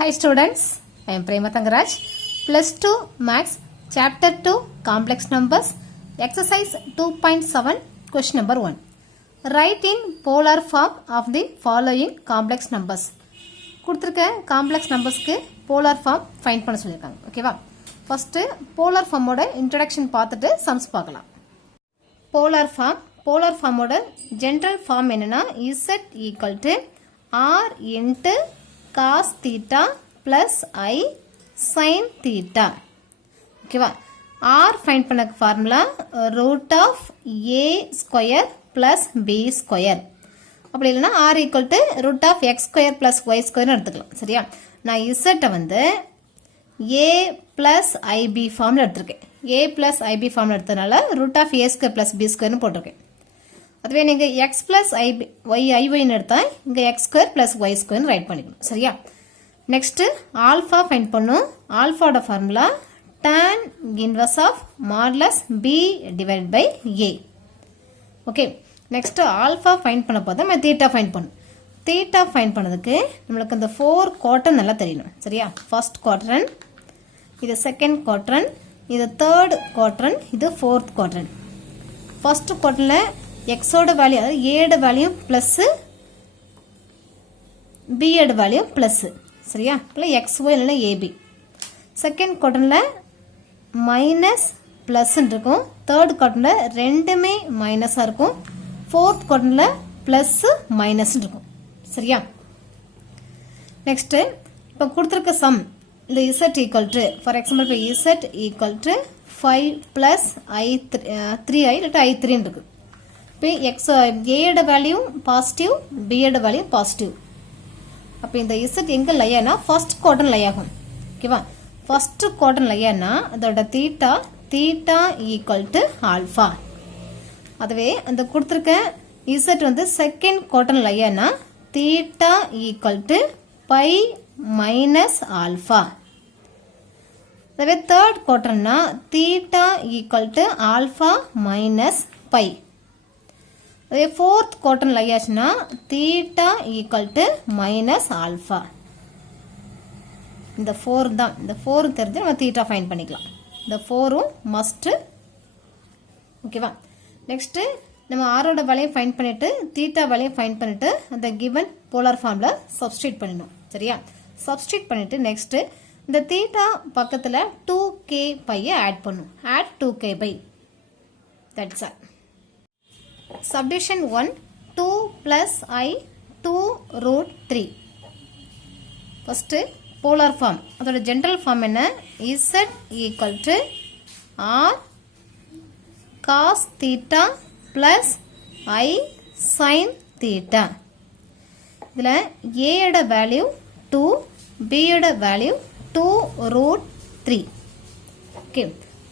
Hi students, I am Prema Thangaraj. Plus 2 Maths Chapter 2 Complex Numbers Exercise 2.7 Question number 1. Write in polar form of the following complex numbers. கொடுத்திருக்க complex numbersக்கு polar form find பண்ண சொல்லிருக்காங்க. ஓகேவா? First polar form ஓட introduction பார்த்துட்டு sums பார்க்கலாம். Polar form ஓட general form என்னன்னா z equal to r into cos theta plus I sin theta. ஓகேவா? R find பண்ண formula root of a square plus b square. அப்படி இல்லைனா r equal to root of x square plus y square எடுத்துக்கலாம். சரியா? நான் z வந்து a plus ib formula எடுத்திருக்கேன். a plus ib formula எடுத்தனால root of a square plus b square போட்டிருக்கேன். அதுவே நீங்கள் x plus ib y ன்னு எடுத்தால் இங்கே x square plus y square write பண்ணிக்கணும். சரியா? நெக்ஸ்ட்டு ஆல்ஃபா ஃபைண்ட் பண்ணும். ஆல்ஃபாவோட formula tan inverse of modulus b divided by a. Okay, next alpha find பண்ண போது நம்ம தீட்டா ஃபைண்ட் பண்ணணும். தீட்டா ஃபைண்ட் பண்ணதுக்கு நம்மளுக்கு இந்த 4 குவாட்ரன் நல்லா தெரியணும். சரியா? ஃபர்ஸ்ட் குவாட்ரன், இது செகண்ட் குவாட்ரன், இது தேர்ட் குவாட்ரன், இது ஃபோர்த் குவாட்ரன். ஃபர்ஸ்ட் குவாட்ரனில் எக்ஸோட வேல்யூ அதாவது ஏட வேல்யூ ப்ளஸ்ஸு பியோட வேல்யூ ப்ளஸ்ஸு. சரியா? இல்லை எக்ஸ்ஒய் இல்லைன்னா ஏபி. செகண்ட் குவாட்ரனில் மைனஸ் ப்ளஸ்ன்னு இருக்கும். தேர்ட் குவாட்ரனில் ரெண்டுமே மைனஸாக இருக்கும். ஃபோர்த் குவாட்ரனில் ப்ளஸ்ஸு மைனஸ்ன்னு இருக்கும். சரியா? நெக்ஸ்ட்டு இப்போ கொடுத்துருக்க சம் இந்த z equal to for example இப்போ z equal to 5 plus I3i இல்லாட்டி I3 இருக்கு. இப்போ எக்ஸ் ஏயோட வேல்யூ பாசிட்டிவ், பியோட வேல்யூ பாசிட்டிவ். அப்போ இந்த இசட் எங்கே லையானா ஃபர்ஸ்ட் குவாட்ரன் லை ஆகும். ஓகேவா? ஃபர்ஸ்ட் குவாட்ரன் லையானா அதோட தீட்டா ஈக்குவல் டு ஆல்ஃபா. அதுவே அந்த கொடுத்துருக்க இசட் வந்து செகண்ட் குவாட்ரன் லையானா theta equal to pi minus alpha. அதுவே தேர்ட் குவாட்ரன்னா theta equal to alpha minus pi. அதே ஃபோர்த் குவாட்ரன் லையாச்சுன்னா theta equal to minus alpha. இந்த 4 தான், இந்த 4 தெரிஞ்சு நம்ம தீட்டா ஃபைண்ட் பண்ணிக்கலாம். இந்த 4ம் மஸ்ட்டு. ஓகேவா? நெக்ஸ்ட்டு நம்ம ஆரோட வேலையை ஃபைண்ட் பண்ணிவிட்டு தீட்டா வேலையை ஃபைண்ட் பண்ணிவிட்டு அந்த கிவன் போலார் ஃபார்மில் சப்ஸ்டியூட் பண்ணிடணும். சரியா? சப்ஸ்டியூட் பண்ணிவிட்டு நெக்ஸ்ட்டு இந்த தீட்டா பக்கத்தில் 2k பையை ஆட் பண்ணும். Add 2k pi. That's all. Subdivision 1 2 plus I 2 root 3. First polar form அதோட general form என்ன? Z equal to R cos theta plus I sin theta. இதில் A யோட வேல்யூ 2, B யோட value 2 root 3. Okay,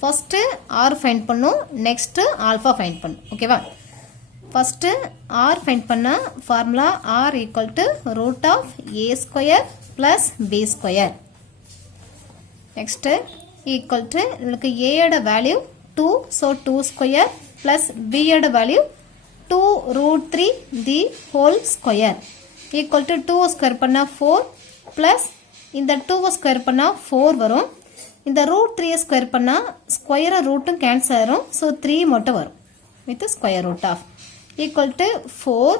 first R find பண்ணும், next alpha find பண்ணும். ஓகேவா? First R find பண்ணால் formula R equal to root of A square plus B square. Next equal to உங்களுக்கு ஏயோட value 2, so 2 square plus பியோட value 2 root 3 the whole square equal to 2 square பண்ணால் 4 plus இந்த 2 square பண்ணால் 4 வரும். இந்த root 3 square பண்ணால் ஸ்கொயரும் ரூட்டும் கேன்சல் ஆயிரும். ஸோ 3 மட்டும் வரும் with square root of equal to 4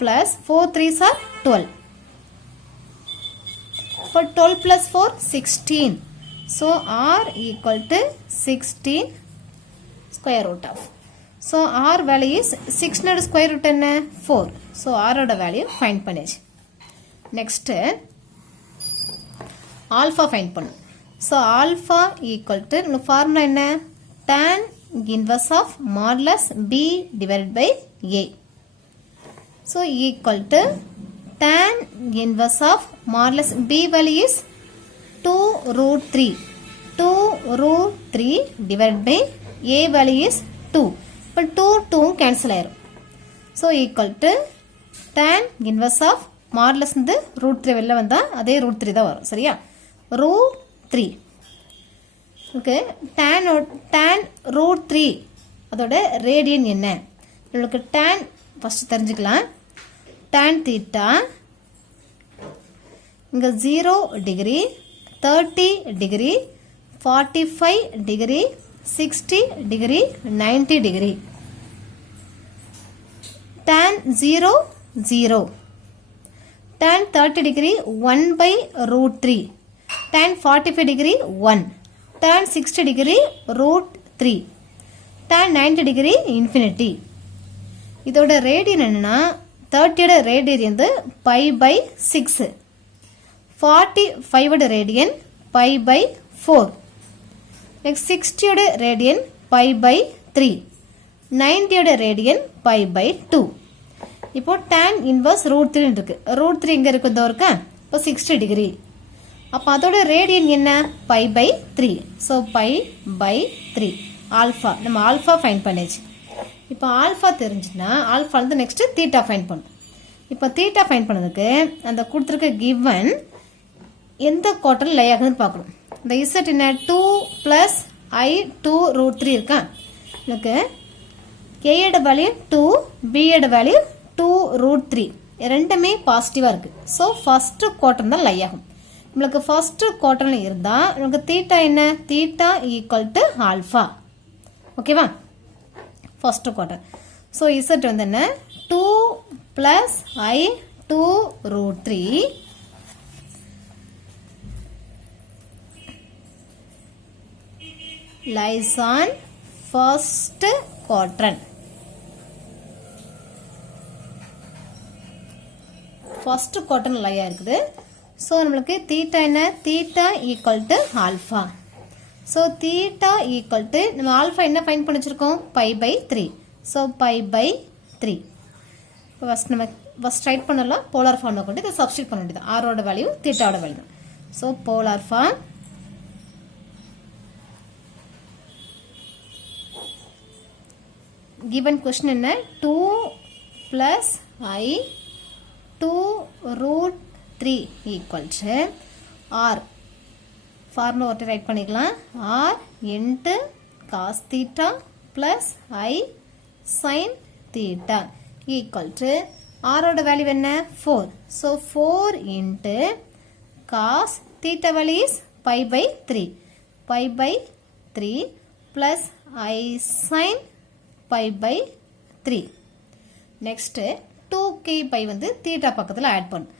plus 4 3s are 12. For 12 plus 4 16. So R equal to 16 square root of. So R value is 600 square root என்ன 4. So R ஓட value find பண்ணிச்சு. Next alpha find பண்ணும். So alpha equal to formula என்ன? tan inverse of modulus b divided by a. So equal to tan inverse of modulus b value is 2 root 3. 2 root 3 divided by a value is 2. But 2 cancel ஆயிரும். So equal to tan inverse of modulus வந்து root 3 வெளில வந்தா அதே root 3 தான் வரும். சரியா? root 3. Okay, tan root 3 அதோட radian என்ன? உங்களுக்கு tan ஃபஸ்ட்டு தெரிஞ்சுக்கலாம். tan theta இங்கே 0 degree, 30 degree, 45 degree, 60 degree, 90 degree. tan 0 0, tan 30 degree 1 by root 3, tan 45 degree 1, tan 60 degree root 3, tan 90 degree infinity. இதோட ரேடியன் என்னன்னா 30 ஓட ரேடியன் வந்து pi by 6, 45 ஓட ரேடியன் pi by 4, next 60 ஓட ரேடியன் pi by 3, 90 ஓட radian pi by 2. இப்போ tan inverse root 3 இருக்கு. Root 3 எங்கே இருக்கு? இதோ இருக்கா. இப்போ 60 டிகிரி. அப்போ அதோட ரேடியன் என்ன? Pi by 3. So pi by 3 alpha. நம்ம ஆல்ஃபா ஃபைன் பண்ணிச்சு. இப்போ ஆல்ஃபா தெரிஞ்சுன்னா ஆல்ஃபா வந்து நெக்ஸ்ட்டு தீட்டா ஃபைன் பண்ணும். இப்போ தீட்டா ஃபைன் பண்ணதுக்கு அந்த கொடுத்துருக்க கிவன் எந்த குவார்ட்டரில் லை ஆகுதுன்னு பார்க்கணும். இந்த இசட் என்ன? 2 + I 2 ரூட் 3 இருக்கா. எனக்கு ஏயோட வேல்யூ 2, பியோட வேல்யூ 2 ரூட் 3 ரெண்டுமே பாசிட்டிவாக இருக்குது. ஸோ ஃபஸ்ட்டு குவார்ட்டர் தான் லை ஆகும். நம்மளுக்கு ஃபஸ்ட்டு குவார்ட்டரில் இருந்தால் நமக்கு தீட்டா என்ன? Theta equal to alpha. ஓகேவா? First quarter. ஸோ இசட் வந்து என்ன? 2 + I 2 root 3 lies on first quadrant. First quarter லையா இருக்குது. ஸோ நம்மளுக்கு தீட்டா என்ன? Theta equal to alpha. So theta equal to நம்ம ஆல்ஃபா என்ன ஃபைன் பண்ணி வச்சிருக்கோம்? Pi by 3. So pi by 3. இப்போ ஃபஸ்ட் நம்ம ஃபஸ்ட் ரைட் பண்ணலாம். போலார் ஃபார்மை கொண்டு இதை சப்ஸ்டியூட் பண்ண வேண்டியது. ஆரோட வேல்யூ தீட்டாவோட வேல்யூ தான். So polar form given question என்ன? 2 + I 2 root 3 equal to R. Formula ஒருத்தர் ரைட் பண்ணிக்கலாம். R into cos theta plus I sin theta equal to R ஓட வேல்யூ என்ன? 4. So 4 into cos theta value is pi by 3. Pi by 3 plus I sin pi by 3. Next 2k pi வந்து theta பக்கத்தில் add பண்ணும்.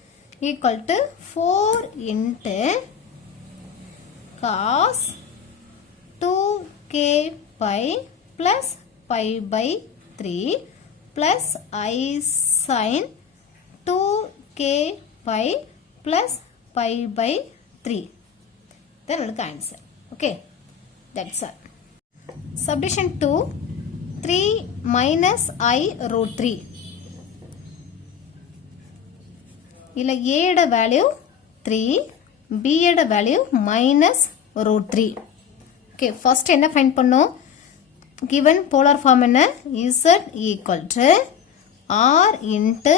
Equal to 4 into cos 2k pi plus pi by 3 plus I sin 2k pi plus pi by 3. Then நமக்கு answer. Okay, that's all. Subdivision 2, 3 minus I root 3. இல்ல A ட value 3, B ட value minus root 3. Okay, first என்ன find பண்ணோம்? given polar form என்ன? Z equal to R into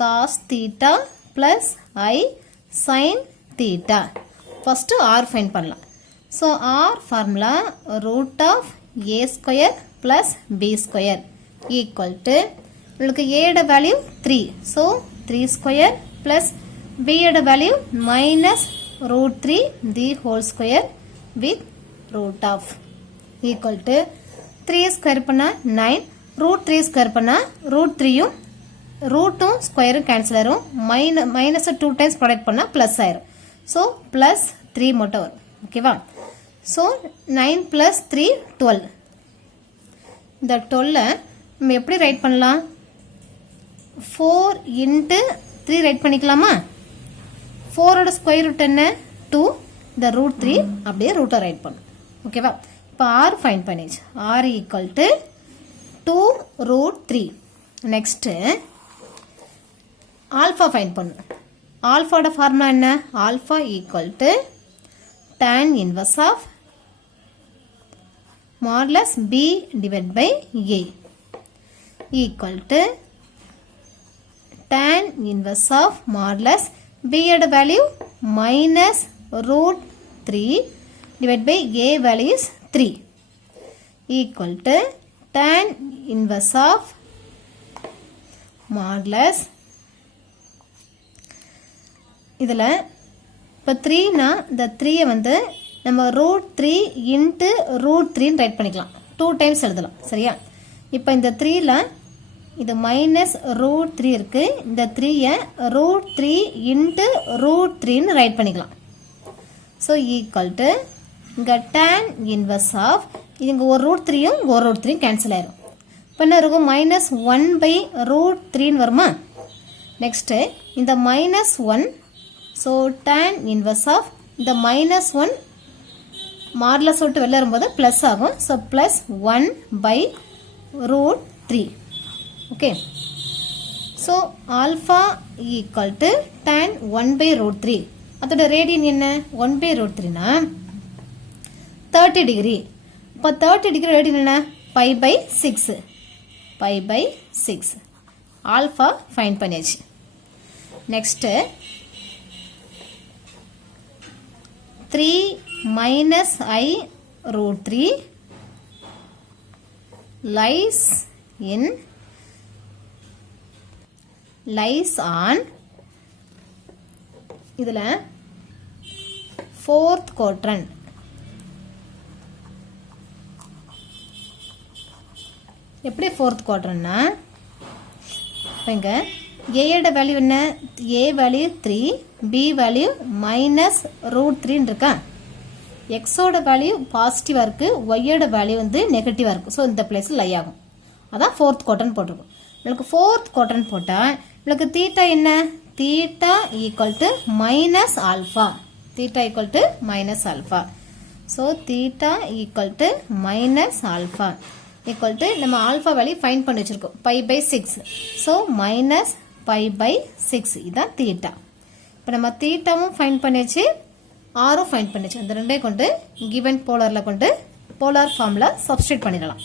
cos theta plus I sin theta. First R find பண்ணலாம். So R formula root of A square plus B square equal to உங்களுக்கு A ட value 3. So 3 square plus B யோட value minus root 3 the whole square with root of equal to 3 square பண்ணா 9, root 3 square பண்ணா root 3யும் ரூட்டும் ஸ்கொயரும் cancel ஆயிரும். Minus 2 times product பண்ணால் plus ஆயிரும். So plus 3 மட்டும் வரும். ஓகேவா? ஸோ 9 + 3 12. இந்த 12 நம்ம எப்படி ரைட் பண்ணலாம்? 4 into 3 ரைட் பண்ணிக்கலாமா? 4 ஓட ஸ்கொயர் ரூட் என்ன? 2. இந்த ரூட் 3 அப்படியே ரூட்டை ரைட் பண்ணும். ஓகேவா? இப்போ R ஃபைன் பண்ணிச்சு. R equal to 2 root 3. Next alpha find பண்ணும். ஆல்ஃபாவோட ஃபார்முலா என்ன? Alpha equal to tan inverse of modulus B divide by A equal to tan inverse of modulus B யோட value minus root 3 divided by A value is 3 equal to tan inverse of modulus இதில் இப்போ 3னா இந்த 3யை வந்து நம்ம √3 into √3ன்னு right பண்ணிக்கலாம். 2 times எழுதலாம். சரியா? இப்போ இந்த 3ல இது -√3 இருக்குது. இந்த 3யை √3 இன்ட்டு √3ன்னு ரைட் பண்ணிக்கலாம். ஸோ ஈக்குவல் டு இங்கே tan இன்வர்ஸ் ஆஃப் இங்கே ஒரு √3யும் ஒரு √3யும் கேன்சல் ஆயிரும். இப்போ என்ன இருக்கும்? -1/√3ன்னு வருமா? நெக்ஸ்ட்டு இந்த -1, ஸோ tan இன்வர்ஸ் ஆஃப் இந்த -1 மாடலஸ் விட்டு வெளில வரும்போது ப்ளஸ் ஆகும். So +1/√3. Okay. So alpha equal to tan 1/√3. அதோட ரேடியன் என்ன? 1/√3னா 30 டிகிரி. இப்போ 30 டிகிரி ரேடியன் என்ன? π/6. π/6 ஆல்ஃபா ஃபைண்ட் பண்ணியாச்சு. நெக்ஸ்ட்டு 3 - i√3 lies on இதில் 4th quadrant. எப்படி 4th quadrantனா இப்போ இங்கே ஏயோட வேல்யூ என்ன? ஏ வேல்யூ 3, பி வேல்யூ -√3ன்னு இருக்கா? எக்ஸோட வேல்யூ பாசிட்டிவாக இருக்குது, ஒய்யோட வேல்யூ வந்து நெகட்டிவாக இருக்குது. ஸோ இந்த பிளேஸில் லை ஆகும். அதான் 4th quadrant போட்டிருக்கும். உங்களுக்கு 4th quadrant போட்டால் உங்களுக்கு தீட்டா என்ன? Theta equal to -α. Theta equal to -α. So theta equal to -α equal to நம்ம ஆல்ஃபா வேல்யூ ஃபைண்ட் பண்ணி வச்சுருக்கோம் π/6. ஸோ -π/6 இதுதான் தீட்டா. இப்போ நம்ம தீட்டாவும் ஃபைண்ட் பண்ணியாச்சு, ஆரும் ஃபைண்ட் பண்ணியாச்சு. அந்த ரெண்டையும் கொண்டு கிவன் போலாரில் கொண்டு போலார் ஃபார்மில் சப்ஸ்டியூட் பண்ணிடலாம்.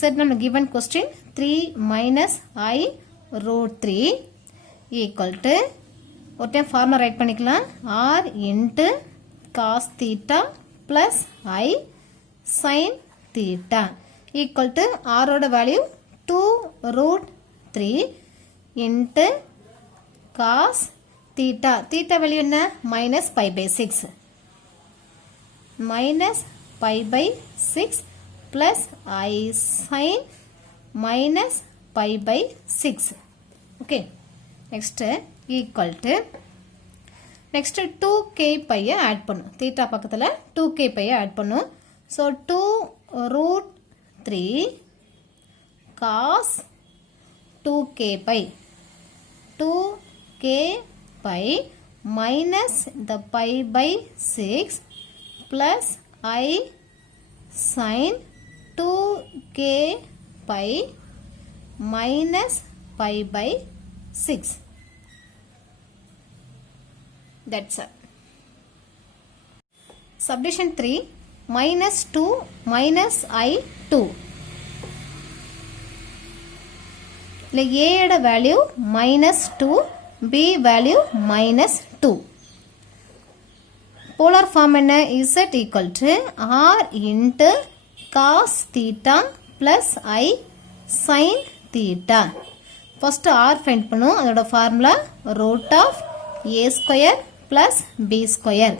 Z நம்ம given question 3 - i√3 equal to ஒரு டைம் ஃபார்முலா ரைட் பண்ணிக்கலாம். r into cos theta plus i sin theta equal to r ஓட value 2√3 into cos theta. theta value என்ன? -π/6 -π/6 plus I sin -π/6. Okay. Next equal to next 2k pi add பண்ணும். theta பக்கத்துல 2k pi add பண்ணும். So 2√3 cos 2k pi 2k pi minus the π/6 plus I sin 2k pi minus π/6. That's it. Subdivision 3 -2 minus i2. Like a value -2, b value -2. Polar form is z equal to r into cos theta plus I sin theta. First r find பண்ணும். அதோட formula root of a square plus b square.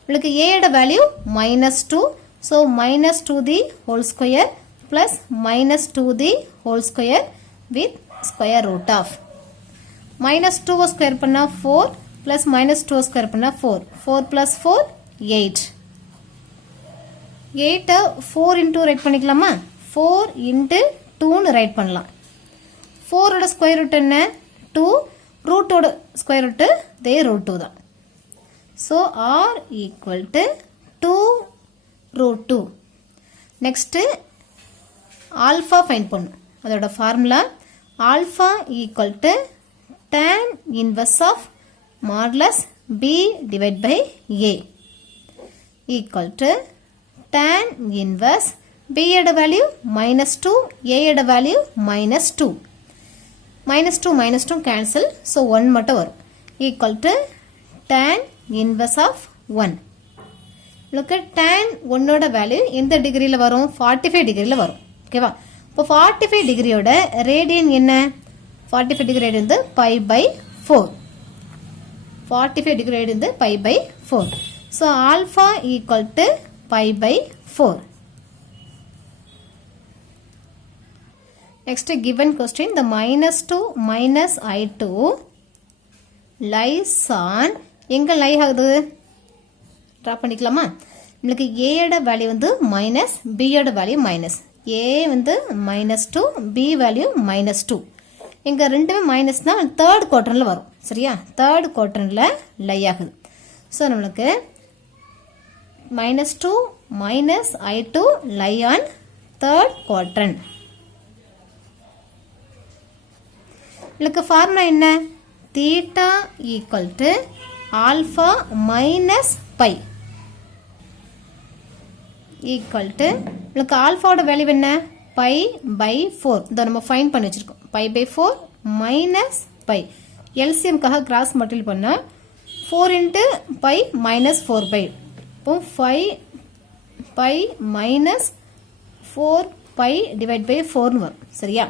உங்களுக்கு a யோட value -2. So -2 the whole square plus -2 the whole square with square root of. -2 square பண்ணா 4 plus -2 square பண்ணா 4. 4 plus 4 8. 8 4 into right பண்ணிக்கலாமா? 4 into 2 write பண்ணலாம். 4 ஓட square root என்ன? 2. ரூட்டோட square root இதே ரூட் 2 தான். So R equal to 2√2. Next alpha find பண்ணும். அதோட formula alpha equal to tan inverse of modulus b divide by a equal to tan inverse b யோட value -2, a யோட value -2. -2 cancel, so 1 மட்டும் வரும். equal to tan inverse of 1. look at tan 1 ஓட value எந்த டிகிரியில் வரும்? 45 டிகிரியில் வரும். ஓகேவா? இப்போ 45 டிகிரியோட ரேடியன் என்ன? 45 டிகிரி ரேடியன் வந்து π/4. 45 டிகிரி ரேடியன் வந்து π/4. So alpha equal to π/4. Next given question, the -2 minus I2 lies on எங்க லை ஆகுது? ட்ரா பண்ணிக்கலாமா? உங்களுக்கு a யோட வேல்யூ வந்து மைனஸ், b யோட வேல்யூ மைனஸ். a வந்து -2, b வேல்யூ -2. இங்க ரெண்டுமே மைனஸ் தான், தேர்ட் குவாட்ரன்ல வரும். சரியா? தேர்ட் குவாட்ரன்ல லை ஆகுது. ஸோ நம்மளுக்கு -2 minus I2 lie on third quadrant. இதுக்கு ஃபார்முலா என்ன? Theta equal to alpha minus by equal to உங்களுக்கு ஆல்ஃபாவோட வேல்யூ என்ன? π/4. இதை நம்ம ஃபைன் பண்ணி வச்சிருக்கோம். π/4 மைனஸ் பை. எல்சிஎம்காக கிராஸ் மல்டிபிள் பண்ணால் 4 × π மைனஸ் 4/. இப்போ 5π மைனஸ் 4π டிவைட் பை 4 வரும். சரியா?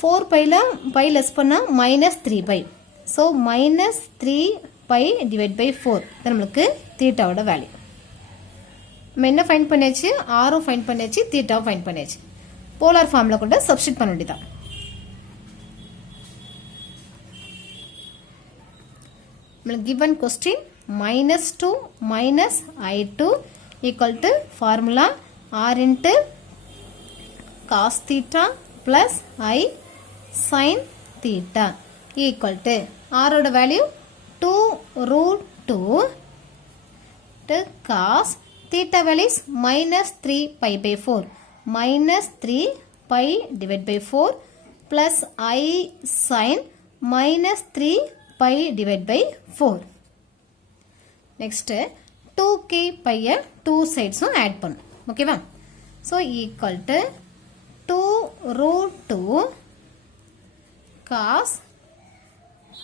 4πல பை லெஸ் பண்ணால் -3π. ஸோ -3π டிவைட் பை 4 இது நம்மளுக்கு தீட்டாவோட வேல்யூ. நம்ம என்ன ஃபைன் பண்ணியாச்சு? ஆரும் ஃபைன் பண்ணியாச்சு, தீட்டாவும் ஃபைன் பண்ணியாச்சு. போலார் ஃபார்மில் கூட சப்ஸ்டிட் பண்ண வேண்டியதான். நம்மளுக்கு given question -2 minus I2 equal to formula R into cos theta plus I sin theta equal to R ஓட value 2√2 to cos theta value is -3π/4 -3π divided by 4 plus I sin -3π divided by 4. Next 2k பைய 2 சைட்ஸும் add பண்ணும். ஓகேவா? So equal to 2√2 cos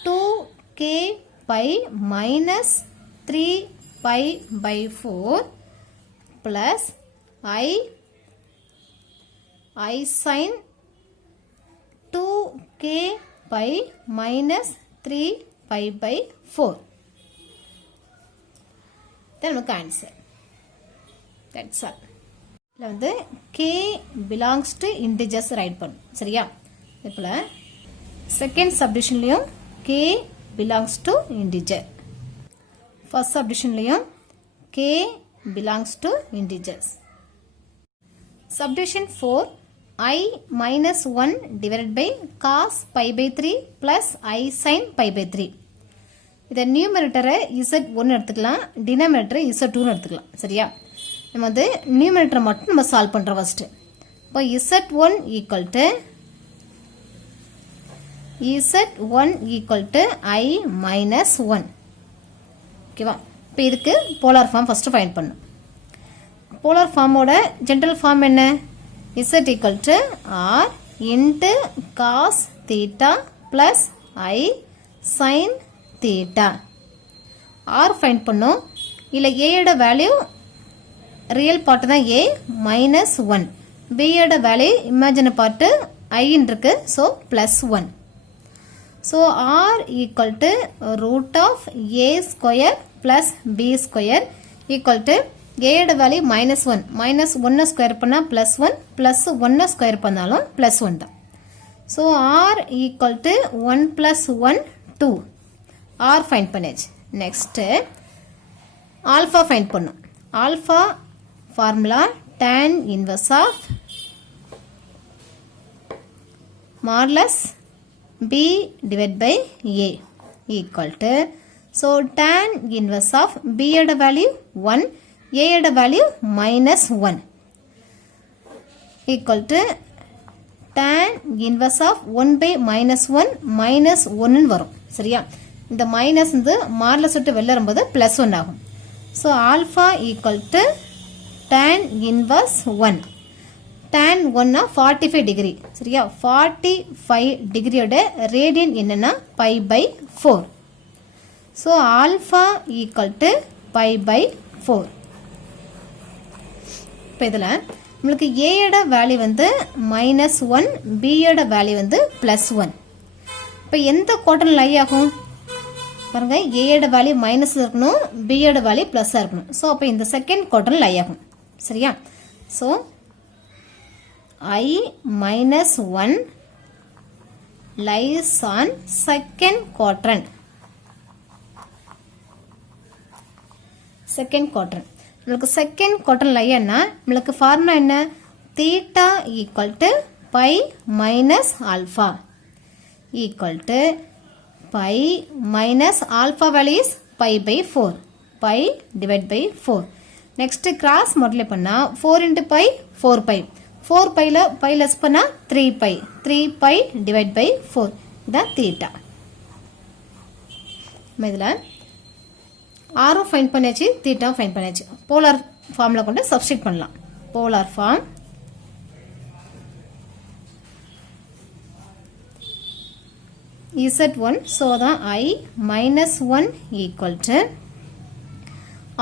2k pi minus 3π/4 plus I sin 2k pi minus 3π/4. நமக்கு answer. That's all. இதில் வந்து k belongs to integers write பண்ணும். சரியா? இப்போ second சப்டிஷன்லையும் k belongs to integer, first சப்டிஷன்லையும் k belongs to integers. Subdivision 4 I minus 1 divided by cos π/3 plus I sin π/3. இதை நியூமரேட்டரை Z1 எடுத்துக்கலாம், டினாமினேட்டரை Z2 எடுத்துக்கலாம். சரியா? நம்ம வந்து நியூமரேட்டரை மட்டும் நம்ம சால்வ் பண்ணுறோம் ஃபர்ஸ்ட். இப்போ Z1 equal to I minus 1. ஓகேவா? இப்போ இதுக்கு போலார் ஃபார்ம் ஃபர்ஸ்ட் ஃபைண்ட் பண்ணும். போலார் ஃபார்மோட ஜென்ரல் ஃபார்ம் என்ன? Z equal to R into cos theta plus I sin theta. R find பண்ணும். இல்லை A யோட வேல்யூ ரியல் பார்ட் தான் A -1. B யோட வேல்யூ இமேஜின பார்ட் I இருக்கு. So +1. So R equal to root of A square plus B square equal to A யோட value -1. -1 square பண்ணால் +1, +1 square பண்ணாலும் +1 தான். So R equal to 1 + 1 2. R find பண்ணியாச்சு. Next alpha find பண்ணும். Alpha formula tan inverse of modulus B divide by A equal to, so tan inverse of B யோட value 1, A யோட value -1 equal to tan inverse of 1/-1 -1 வரும். சரியா? இந்த minus வந்து modulus விட்டு வெளில வரும்போது +1 ஆகும். So alpha equal to tan inverse 1. tan 1 45 degree. சரியா? 45 டிகிரியோட ரேடியன் என்னன்னா π/4. So alpha equal to π/4. இப்போ இதில் உங்களுக்கு ஏயோட வேல்யூ வந்து -1, பியோட வேல்யூ வந்து +1. இப்போ எந்த குவாட்ரண்ட் லை ஆகும் பாருங்க, ஏயோட வேல்யூ மைனஸ்ல இருக்கணும், பியோட வேல்யூ பிளஸ்ஸா இருக்கணும். ஸோ அப்போ இந்த செகண்ட் குவாட்ரண்ட் லை ஆகும். சரியா? So I-1 lies on second quadrant. Second quadrant. நம்மளுக்கு செகண்ட் குவாட்ரண்ட் லைன்னா நம்மளுக்கு ஃபார்முலா என்ன? Theta equal to pi minus alpha equal to pi minus alpha value is pi by 4. Pi divide by 4. Next cross multiply பண்ணா 4 into pi 4 pi. 4 பைல pi less பண்ணா 3 by. 3 pi divide by 4. இதான் theta. இதில் ஆரும் find பண்ணியாச்சு, தீட்டாவும் find பண்ணியாச்சு. Polar ஃபார்ம்ல கொண்டு substitute பண்ணலாம். போலார் ஃபார்ம் Z1, ஸோ தான் I-1 equal to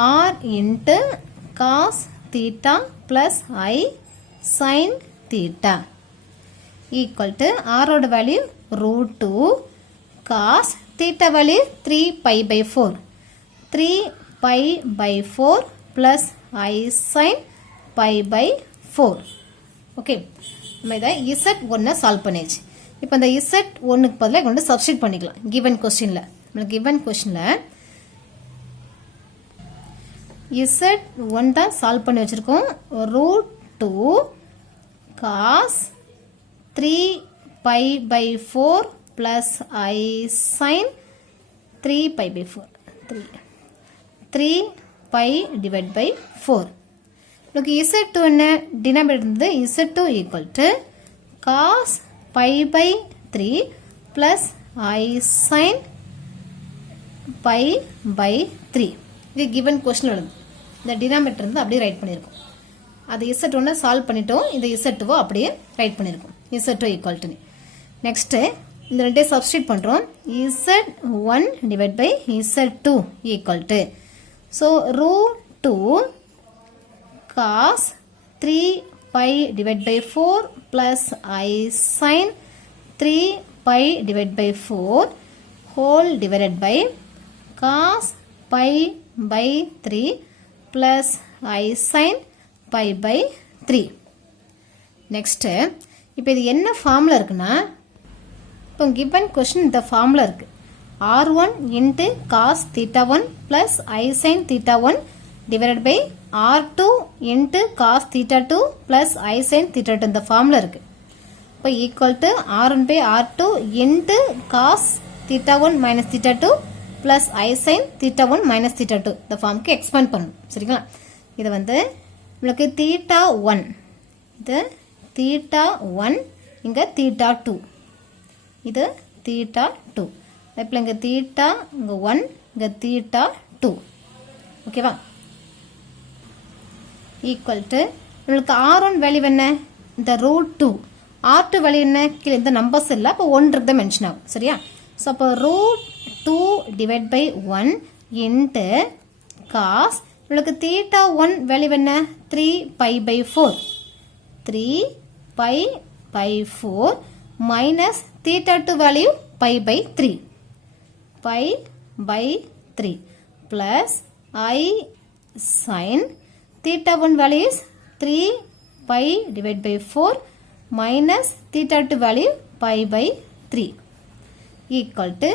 R into cos theta plus I sin theta equal to ஆரோட value √2 cos theta value 3 pi by 4. 3 pi by 4 plus I sin pi by 4. Okay, நம்ம இதை Z1 solve பண்ணியாச்சு. இப்போ இந்த Z1க்கு பதிலாக கொண்டு substitute பண்ணிக்கலாம். கிவன் கொஸ்டினில் நம்மளுக்கு கிவன் கொஸ்டினில் Z1 தான் சால்வ் பண்ணி வச்சுருக்கோம். √2 cos 3 pi by 4 plus I sin 3 pi by 4. 3 pi divided by 4. Look, Z2 என்ன denominator இருந்தது. Z2 equal to cos pi by 3 plus I sin pi by 3. இது given question எழுது. இந்த denominator இருந்து அப்படியே ரைட் பண்ணியிருக்கோம். அது Z1 சால்வ் பண்ணிட்டோம். இந்த Z2 அப்படியே ரைட் பண்ணியிருக்கோம். Z2 equal to. நெக்ஸ்ட் இந்த ரெண்டே சப்ஸ்டிட் பண்ணுறோம். Z1 divided by Z2 equal to. So, √2 cos 3 pi divided by 4 plus I sin 3 pi divided by 4 whole divided by cos pi by 3 plus I sin pi by 3. Next, இப்போ இது என்ன formula இருக்குன்னா, இப்போ given question இந்த formula இருக்கு. R1 into cos theta 1 plus I sin theta 1 divided by R2 into cos theta 2 plus I sin theta 2 இந்த formula இருக்கு. இப்போ equal to R1 by R2 into cos theta 1 minus theta 2 plus I sin theta 1 minus theta 2 இந்த ஃபார்முக்கு expand பண்ணணும். சரிங்களா? இது வந்து உங்களுக்கு theta 1, இது theta 1, இங்க theta 2, இது theta 2. இப்போ இங்கே தீட்டா இங்கே 1, இங்கே தீட்டா 2. ஓகேவா? ஈக்குவல் டு நம்மளுக்கு R1 வேல்யூ என்ன? இந்த √2. R2 வேல்யூ என்ன? கீழே இந்த நம்பர்ஸ் இல்லை, அப்போ 1 தான் மென்ஷன் ஆகும். சரியா? ஸோ அப்போ √2 டிவைட் பை 1 இன்ட்டு காஸ் நம்மளுக்கு தீட்டா 1 வேல்யூ என்ன? 3 pi by 4. 3 pi by 4 minus theta 2 value pi by 3. pi by 3 plus I sin theta 1 value is 3 pi divided by 4 minus theta 2 value pi by 3 equal to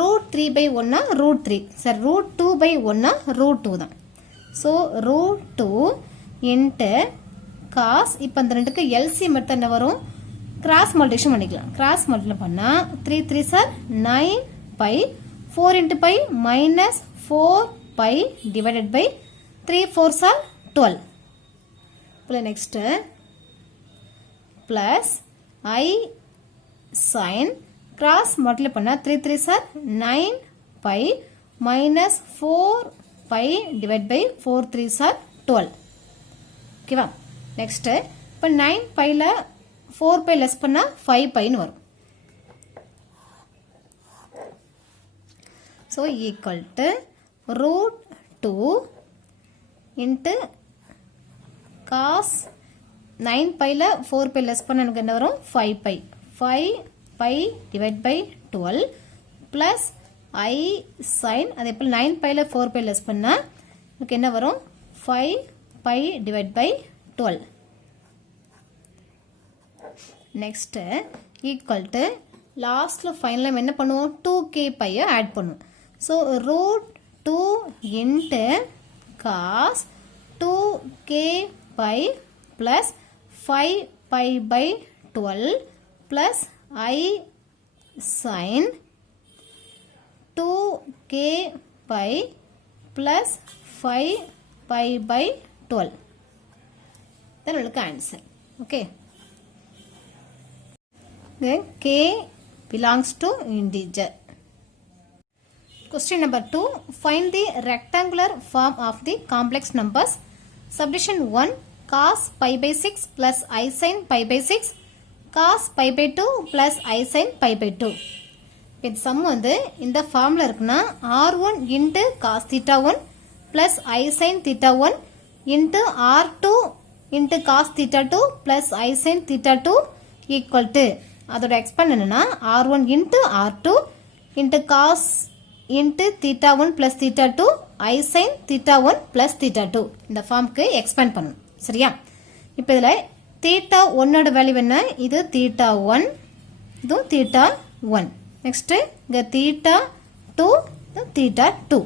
√3 by 1 √3. Sir, √2 by 1 √2 தான். So, √2 into cos, இப்போ அந்த ரெண்டுக்கு LCM எடுத்து என்ன வரும்? Cross multiplication பண்ணிக்கலாம். Cross multiply பண்ணா 3 3 sir 9 pi 4 into pi minus 4 pi divided by 3 4s are 12. Next plus I sin cross multiply பண்ணா 3 3s are 9 pi minus 4 pi divided by 4 3s are 12. ஓகேவா? நெக்ஸ்ட் இப்போ 9 பைல 4 by less பண்ணா 5 பைன்னு வரும். So, equal to √2 into cos 9 பையில் 4 by less பண்ண எனக்கு என்ன வரும் 5 pi 5 pi divide by 12 plus I sine அதே போல் 9 பையில் 4 பை லெஸ் பண்ணால் எனக்கு என்ன வரும் 5 pi divide by 12 next equal to லாஸ்ட்டில் ஃபைனலாக என்ன பண்ணுவோம் 2k பையை ஆட் பண்ணுவோம் so root 2 into cos 2k pi plus 5 pi by 12 plus I sine 2k pi plus 5 pi by 12 then உங்களுக்கு answer okay then k belongs to integer. Question number 2. Find the rectangular form of the complex numbers. Subdivision 1 cos pi by 6 plus I sin pi by 6 cos pi by 2 plus I sin pi by 2. இந்த some வந்து இந்த ஃபார்மில் இருக்குன்னா r1 into cos theta 1 plus I sin theta 1 into r2 into cos theta 2 plus I sin theta 2 equal to அதோட expand என்னன்னா r1 into r2 into cos into theta 1 plus theta 2 I sin theta 1 plus theta 2 இந்த ஃபார்முக்கு expand பண்ணணும் சரியா இப்போ இதில் theta 1ஓட value என்ன இது theta 1 இதுவும் theta 1 நெக்ஸ்ட்டு இங்கே theta 2 இது theta 2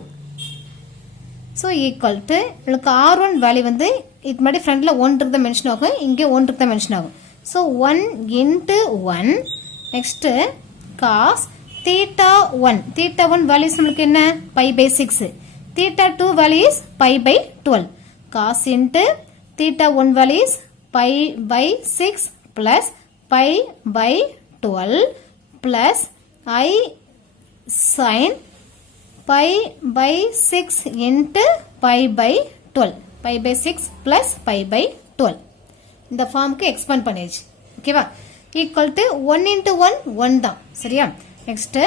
ஸோ ஈக்குவல் டு உங்களுக்கு r1 வேல்யூ வந்து இது மாதிரி ஃப்ரண்டில் 1 இருக்கு தான் மென்ஷன் ஆகும் இங்கே 1 இருக்கு தான் மென்ஷன் ஆகும் so 1 into 1 next cos theta 1 values நம்மளுக்கு என்ன pi by 6 theta 2 value is pi by 12 cos into theta 1 value is pi by 6 plus pi by 12 plus I sin pi by 6 into pi by 12 pi by 6 plus pi by 12 இந்த ஃபார்முக்கு expand பண்ணிடுச்சு ஓகேவா equal to 1 into 1 1 தான் சரியா next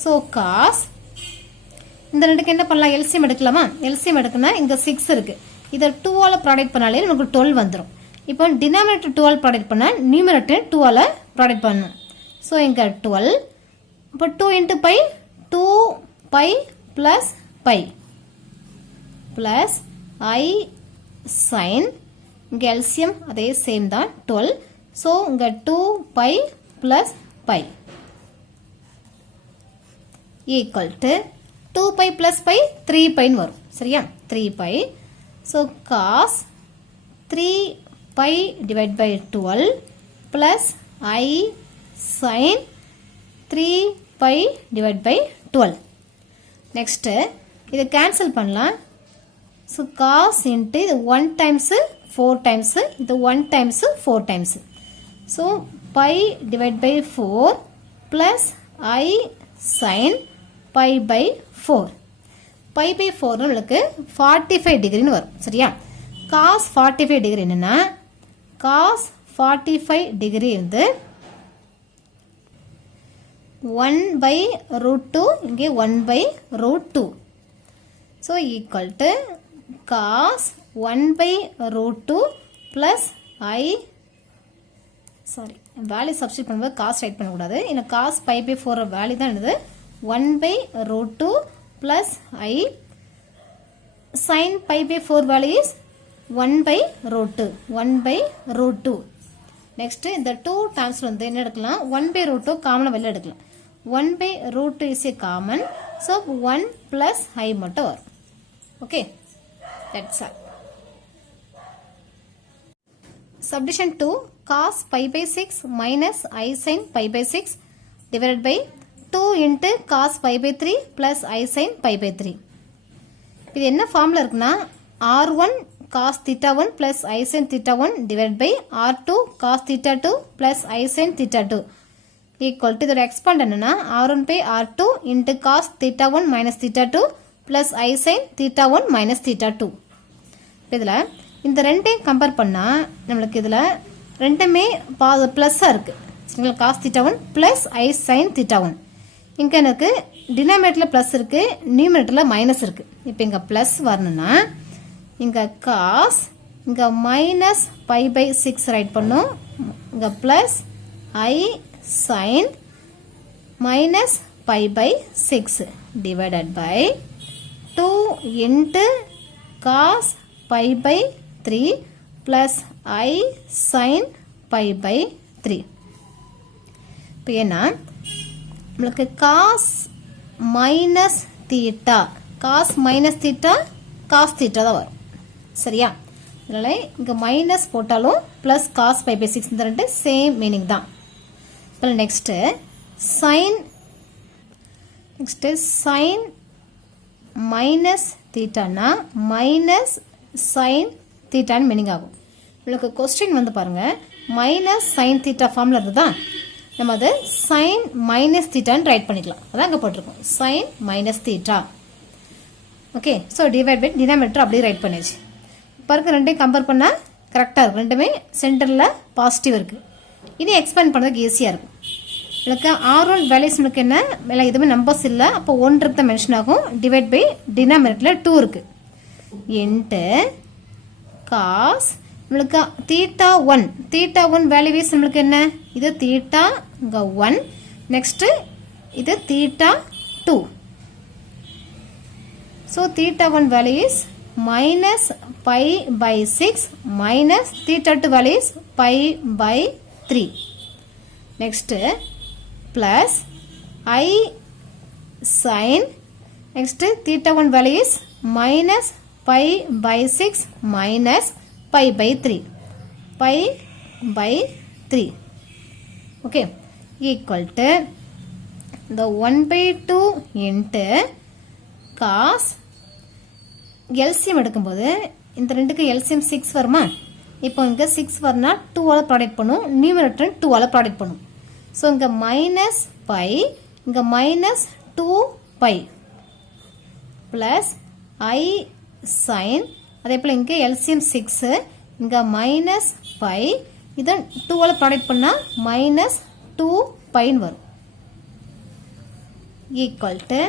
so cos இந்த ரெண்டுக்கு என்ன பண்ணலாம் எல்சிஎம் எடுக்கலாமா எல்சிஎம் எடுக்கணும்னா இங்கே 6 இருக்குது இதை 2ஆல் ப்ராடக்ட் பண்ணாலே நமக்கு 12 வந்துடும் இப்போ டினாமினேட்டர் 2ஆல் ப்ராடக்ட் பண்ணால் நியூமினேட்டர் 2ஆல் ப்ராடக்ட் பண்ணணும் ஸோ இங்கே 12 இப்போ 2 into pi 2 pi plus pi plus I sine இங்கே எல்சிஎம் அதே சேம் தான் 12 ஸோ இங்கே 2 pi plus pi equal to 2 pi plus pi 3 பைன்னு வரும் சரியா 3 pi so cos 3 pi divide by 12 plus I sine 3 pi divide by 12 next இதை cancel பண்ணலாம் so cos into இது 1 டைம்ஸு 4 டைம்ஸு இது 1 times 4 times so pi divide by 4 plus I sine pi by 4 pi by 4 நம்மளுக்கு 45 டிகிரின்னு வரும் சரியா cos 45 degree என்னென்னா cos 45 degree வந்து 1 பை ரூட் 2 இங்கே 1 by root 2 so equal to cos 1 by root 2 plus I sorry value substitute பண்ணும்போது cos write பண்ணக்கூடாது இல்லை காஸ் பை பை 4 வேல்யூ தான் என்னது 1 by root 2 plus I sine pi by 4 value is 1 by root 2 1 by root 2 next இந்த 2 times வந்து என்ன எடுக்கலாம் 1 by root 2 காமனாக வெளில எடுக்கலாம் 1 by root 2 is a common. So 1 plus I மட்டும் வரும். Okay. That's all. Subdivision 2 cos pi by 6 minus I sin pi by 6 divided by 2 into cos pi by 3 plus I sin pi by 3. இது என்ன formula இருக்குன்னா R1 cos theta 1 plus I sin theta 1 divided by R2 cos theta 2 plus I sin theta 2 equal to இதோட expand என்னன்னா R1 by R2 into cos theta 1 minus theta 2 plus I sin theta 1 minus theta 2. இதில் இந்த ரெண்டையும் compare பண்ணால் நம்மளுக்கு இதில் ரெண்டுமே ப்ளஸ்ஸாக இருக்குது. சரிங்களா, cos theta 1 plus I sin theta 1. இங்கே எனக்கு டினாமினேட்டரில் ப்ளஸ் இருக்குது, நியூமினேட்டரில் மைனஸ் இருக்குது. இப்போ இங்கே ப்ளஸ் வரணும்னா இங்கே காஸ் இங்கே minus pi by six write பண்ணும். இங்கே plus I sine minus pi by six divided by 2 into cos pi by 3 plus I sine pi by 3. இப்போ ஏன்னா நம்மளுக்கு cos minus theta, cos minus theta cos theta தான் வரும். சரியா? அதனால் இங்கே மைனஸ் போட்டாலும் plus cos pi by six இந்த ரெண்டு சேம் மீனிங் தான். இப்போ நெக்ஸ்ட்டு சைன் மைனஸ் தீட்டானா மைனஸ் சைன் தீட்டான்னு மீனிங் ஆகும். உங்களுக்கு கொஸ்டின் வந்து பாருங்கள், மைனஸ் சைன் தீட்டா ஃபார்மில் இருந்ததா, நம்ம அதை சைன் மைனஸ் தீட்டான்னு ரைட் பண்ணிக்கலாம். அதான் அங்கே போட்டிருக்கோம், sine minus theta. Okay, so divide by denominator அப்படியே ரைட் பண்ணிடுச்சு. இப்போ இருக்க ரெண்டையும் கம்பேர் பண்ணால் கரெக்டாக இருக்கும், ரெண்டுமே சென்டரில் பாசிட்டிவ் இருக்குது. இனி எக்ஸ்பேண்ட் பண்ணுறதுக்கு ஈஸியாக இருக்கும். எனக்கு R1 வேல்யூஸ் நமக்கு என்ன, மேலே எதுவுமே நம்பர்ஸ் இல்லை, அப்போ 1 தான் மென்ஷன் ஆகும். டிவைட் பை டினாமினேட்டரில் 2 இருக்குது. இன்ட்டு காஸ் நம்மளுக்கு தீட்டா 1 வேல்யூஸ் நம்மளுக்கு என்ன, இது தீட்டா இங்கே 1, நெக்ஸ்ட்டு இது theta 2. So theta 1 value is minus pi by 6 minus theta 2 value is pi by 3. Next plus I sin, next theta 1 value is minus pi by 6 minus pi by 3. Pi by 3. Okay, equal to the 1 by 2 into cos LCM எடுக்கும்போது இந்த ரெண்டுக்கு LCM 6 வருமா. இப்போ இங்கே 6 வரனா 2ஆல் product பண்ணும், numerator 2ஆல் ப்ராடக்ட் பண்ணும். ஸோ இங்கே மைனஸ் பை, இங்கே minus 2 pi plus I sine, அதே போல் இங்கே எல்சிஎம் 6, இங்கே மைனஸ் பை, இதை 2ஆல் ப்ராடக்ட் பண்ணால் மைனஸ் 2 பைன்னு வரும். Equal to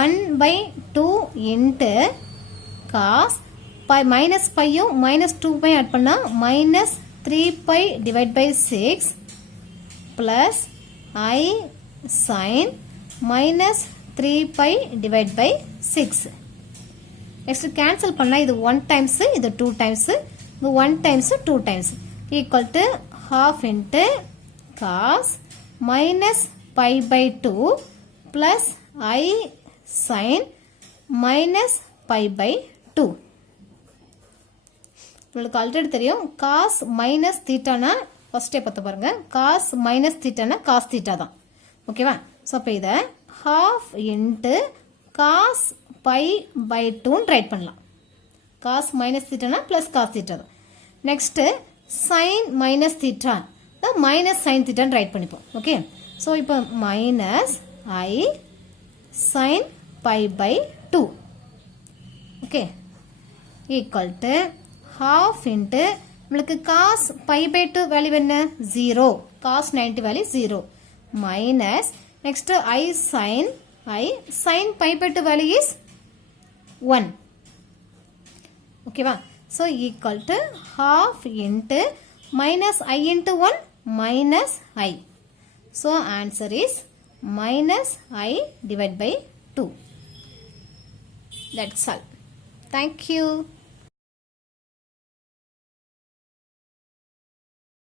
1 by 2 into cos pi minus pi minus 2 pi add பண்ணா minus 3 pi divide by 6 plus I sin minus 3 pi divide by 6. Next cancel பண்ணா இது 1 times, இது 2 times, இது 1 times 2 times equal to half into cos minus pi by 2 plus I sin minus pi by 2. உங்களுக்கு already தெரியும் cos minus தீட்டானா ஃபர்ஸ்டே பார்த்து பாருங்க, cos minus தீட்டானா cos theta தான். ஓகேவா? ஸோ அப்போ இதை half into cos pi by 2 write பண்ணலாம். cos minus தீட்டானா ப்ளஸ் cos தீட்டா தான். நெக்ஸ்ட்டு sin minus தீட்டா தான் மைனஸ் sin தீட்டான்னு ரைட் பண்ணிப்போம். ஓகே, ஸோ இப்போ minus I sin pi by 2. Okay, equal to half into நம்மளுக்கு cos pi by 2 வேல்யூ என்ன 0, cos 90 value 0 minus next I sin pi by 2 value is 1. ஓகேவா? so equal to half into minus I into 1 minus I. so answer is minus I divided by 2. That's all. Thank you.